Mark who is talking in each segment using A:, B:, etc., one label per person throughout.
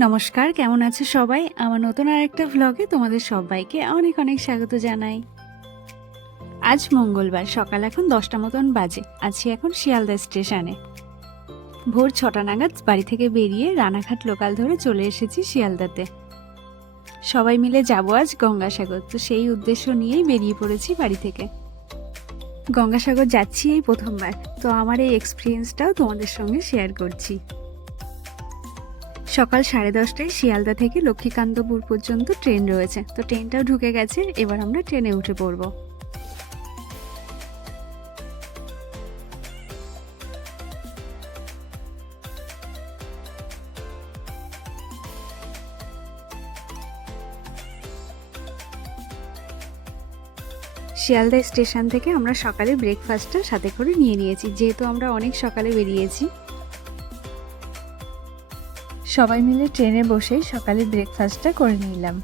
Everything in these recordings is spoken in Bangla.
A: নমস্কার, কেমন আছে সবাই? আমার নতুন আর একটা ভ্লগে তোমাদের সবাইকে অনেক অনেক স্বাগত জানাই। আজ মঙ্গলবার, সকাল এখন দশটা মতন বাজে। আছি এখন শিয়ালদা স্টেশনে। ভোর ছটা নাগাদ বাড়ি থেকে বেরিয়ে রানাঘাট লোকাল ধরে চলে এসেছি শিয়ালদাতে। সবাই মিলে যাব আজ গঙ্গাসাগর। তো সেই উদ্দেশ্য নিয়েই বেরিয়ে পড়েছি বাড়ি থেকে। গঙ্গাসাগর যাচ্ছি এই প্রথমবার। তো আমার এই এক্সপিরিয়েন্সটাও তোমাদের সঙ্গে শেয়ার করছি। সকাল সাড়ে দশটায় শিয়ালদা থেকে লক্ষ্মীকান্তপুর পর্যন্ত ট্রেন রয়েছে। তো ট্রেনটাও ঢুকে গেছে, এবার আমরা ট্রেনে উঠে পড়ব। শিয়ালদা স্টেশন থেকে আমরা সকালে ব্রেকফাস্টটা সাথে করে নিয়ে নিয়েছি, যেহেতু আমরা অনেক সকালে বেরিয়েছি। সবাই মিলে ট্রেনে বসে সকালে ব্রেকফাস্টটা করে নিলাম।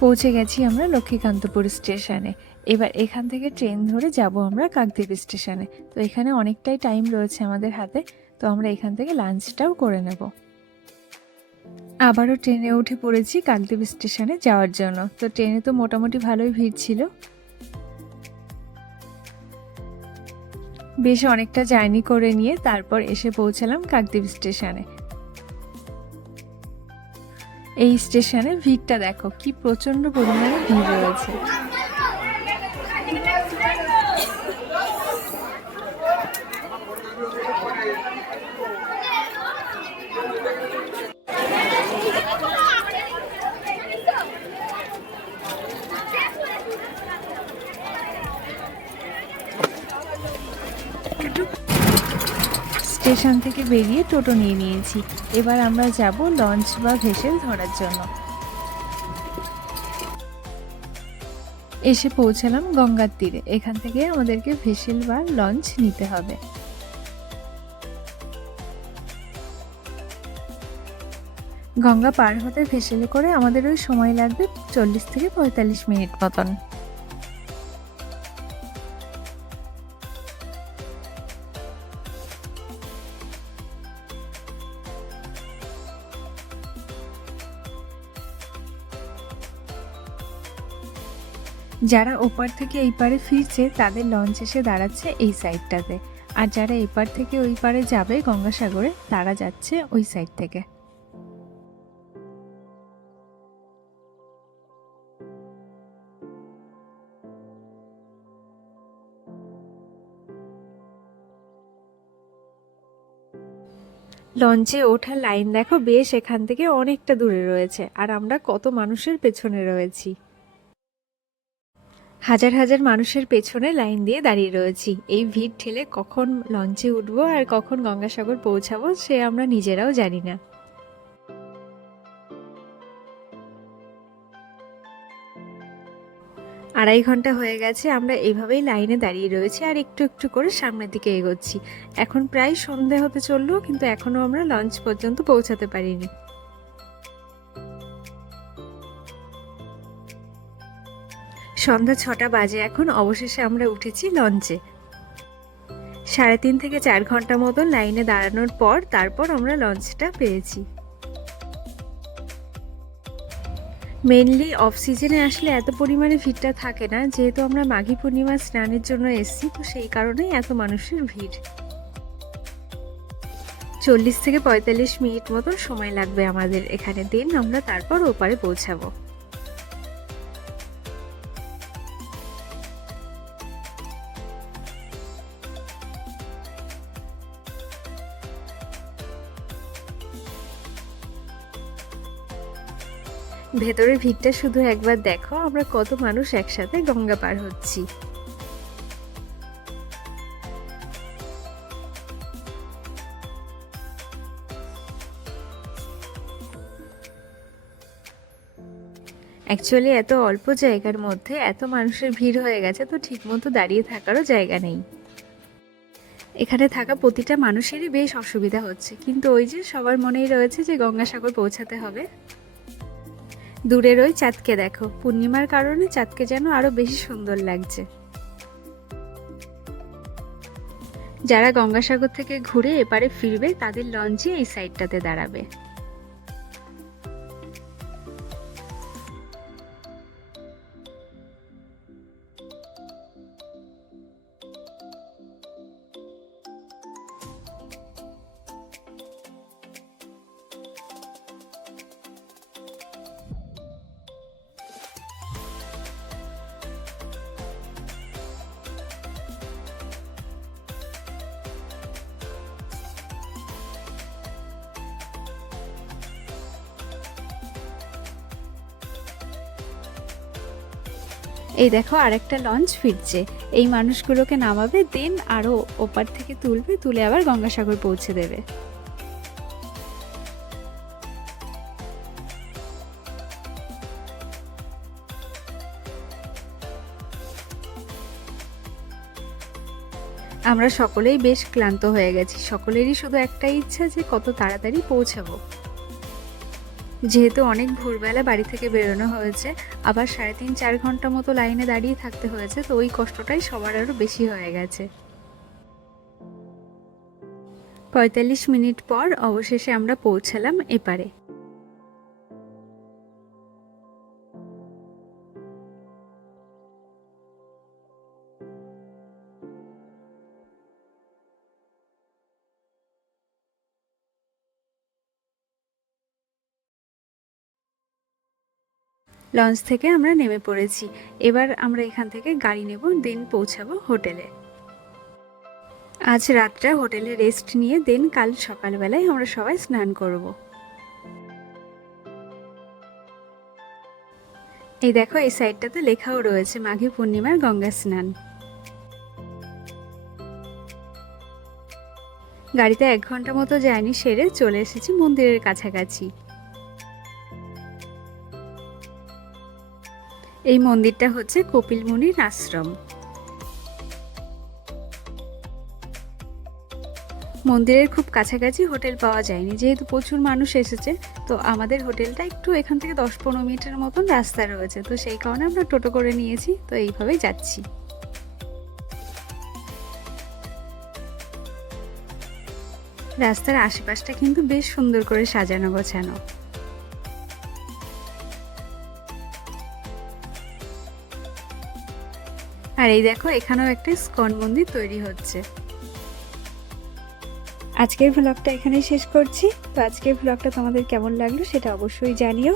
A: পৌঁছে গেছি আমরা লক্ষ্মীকান্তপুর স্টেশনে। এবার এখান থেকে ট্রেন ধরে যাব আমরা কাকদ্বীপ স্টেশনে। তো এখানে অনেকটাই টাইম রয়েছে আমাদের হাতে, তো আমরা এখান থেকে লাঞ্চটাও করে নেব। আবারও ট্রেনে উঠে পড়েছি কাকদ্বীপ স্টেশনে যাওয়ার জন্য। তো ট্রেনে তো মোটামুটি ভালোই ভিড় ছিল। বেশ অনেকটা জার্নি করে নিয়ে তারপর এসে পৌঁছালাম কাকদ্বীপ স্টেশনে। এই স্টেশনে ভিড়টা দেখো, কি প্রচণ্ড পরিমাণে ভিড় রয়েছে। স্টেশন থেকে বেরিয়ে টোটো নিয়ে নিয়েছি। এবার আমরা যাব লঞ্চ বা ভেসেল ধরার জন্য। এসে পৌঁছালাম গঙ্গার তীরে। এখান থেকে আমাদেরকে ভেসেল বা লঞ্চ নিতে হবে। গঙ্গা পার হতে ভেসেলে করে আমাদের ওই সময় লাগবে চল্লিশ থেকে পঁয়তাল্লিশ মিনিট মতন। যারা ওপার থেকে এই পারে ফিরছে, তাদের লঞ্চ এসে দাঁড়াচ্ছে এই সাইডটাতে আর যারা এপার থেকে ওই পারে যাবে গঙ্গাসাগরে, তারা যাচ্ছে ওই সাইড থেকে। লঞ্চে ওঠার লাইন দেখো, বেশ এখান থেকে অনেকটা দূরে রয়েছে। আর আমরা কত মানুষের পেছনে রয়েছি। হাজার হাজার মানুষের পেছনে লাইন দিয়ে দাঁড়িয়ে রয়েছি। এই ভিড় ঠেলে কখন লঞ্চে উঠবো আর কখন গঙ্গাসাগর পৌঁছাবো, সে আমরা নিজেরাও জানি না। আড়াই ঘণ্টা হয়ে গেছে, আমরা এইভাবেই লাইনে দাঁড়িয়ে রয়েছি আর একটু একটু করে সামনের দিকে এগোচ্ছি। এখন প্রায় সন্ধে হতে চলল, কিন্তু এখনও আমরা লঞ্চ পর্যন্ত পৌঁছাতে পারিনি। সন্ধ্যা ছটা বাজে এখন, অবশেষে আমরা উঠেছি লঞ্চে। সাড়ে তিন থেকে চার ঘণ্টা মতো লাইনে দাঁড়ানোর পর তারপর আমরা লঞ্চটা পেয়েছি। মেনলি অফ সিজনে আসলে এত পরিমাণে ভিড়টা থাকে না, যেহেতু আমরা মাঘী পূর্ণিমা স্নানের জন্য এসছি, তো সেই কারণেই এত মানুষের ভিড়। চল্লিশ থেকে পঁয়তাল্লিশ মিনিট মতো সময় লাগবে আমাদের এখানে। দিন আমরা তারপর ওপারে পৌঁছাবো। ভেতরের ভিড়টা শুধু একবার দেখো, আমরা কত মানুষ একসাথে গঙ্গা পার হচ্ছি। অ্যাকচুয়ালি এত অল্প জায়গার মধ্যে এত মানুষের ভিড় হয়ে গেছে, তো ঠিকমতো দাঁড়িয়ে থাকারও জায়গা নেই। এখানে থাকা প্রতিটা মানুষেরই বেশ অসুবিধা হচ্ছে, কিন্তু ওই যে সবার মনেই রয়েছে যে গঙ্গাসাগর পৌঁছাতে হবে। দূরের ওই চাঁদকে দেখো। পূর্ণিমার কারণে চাঁদকে যেন আরও বেশি সুন্দর লাগছে। যারা গঙ্গাসাগর থেকে ঘুরে এপারে ফিরবে, তাদের লঞ্চে এই সাইডটাতে দাঁড়াবে। এই দেখো আরেকটা লঞ্চ ফিরছে। এই মানুষগুলোকে নামাবে, দেন আরও ওপার থেকে তুলবে, তুলে আবার গঙ্গাসাগর পৌঁছে দেবে। আমরা সকলেই বেশ ক্লান্ত হয়ে গেছি। সকলেরই শুধু একটাই ইচ্ছা যে কত তাড়াতাড়ি পৌঁছাবো। যেহেতু অনেক ভোরবেলা বাড়ি থেকে বেরোনো হয়েছে, আবার সাড়ে তিন, চার ঘণ্টা মতো লাইনে দাঁড়িয়ে থাকতে হয়েছে, তো ওই কষ্টটাই সবার আরও বেশি হয়ে গেছে। পঁয়তাল্লিশ মিনিট পর অবশেষে আমরা পৌঁছালাম এপারে। লঞ্চ থেকে আমরা নেমে পড়েছি। এবার আমরা এখান থেকে গাড়ি নেব, দেন পৌঁছাবো হোটেলে। আজ রাতটা হোটেলে রেস্ট নিয়ে, দেন কাল সকালবেলায় আমরা সবাই স্নান করব। এই দেখো, এই সাইডটাতে লেখাও রয়েছে, মাঘী পূর্ণিমার গঙ্গা স্নান। গাড়িতে এক ঘণ্টা মতো যায়নি সেরে চলে এসেছি মন্দিরের কাছাকাছি। এই মন্দিরটা হচ্ছে কপিল মুনির আশ্রম। মন্দিরের খুব কাছাকাছি হোটেল পাওয়া যায়নি, যেহেতু প্রচুর মানুষ এসেছে, তো আমাদের হোটেলটা একটু এখান থেকে দশ পনেরো মিনিটের মতন রাস্তা রয়েছে, তো সেই কারণে আমরা টোটো করে নিয়েছি, তো এইভাবেই যাচ্ছি। রাস্তার আশেপাশটা কিন্তু বেশ সুন্দর করে সাজানো গোছানো। আর এই দেখো, এখানেও একটা স্কন মন্দির তৈরি হচ্ছে। আজকের ভ্লগটা এখানেই শেষ করছি। তো আজকের ভ্লগটা তোমাদের কেমন লাগল সেটা অবশ্যই জানিও।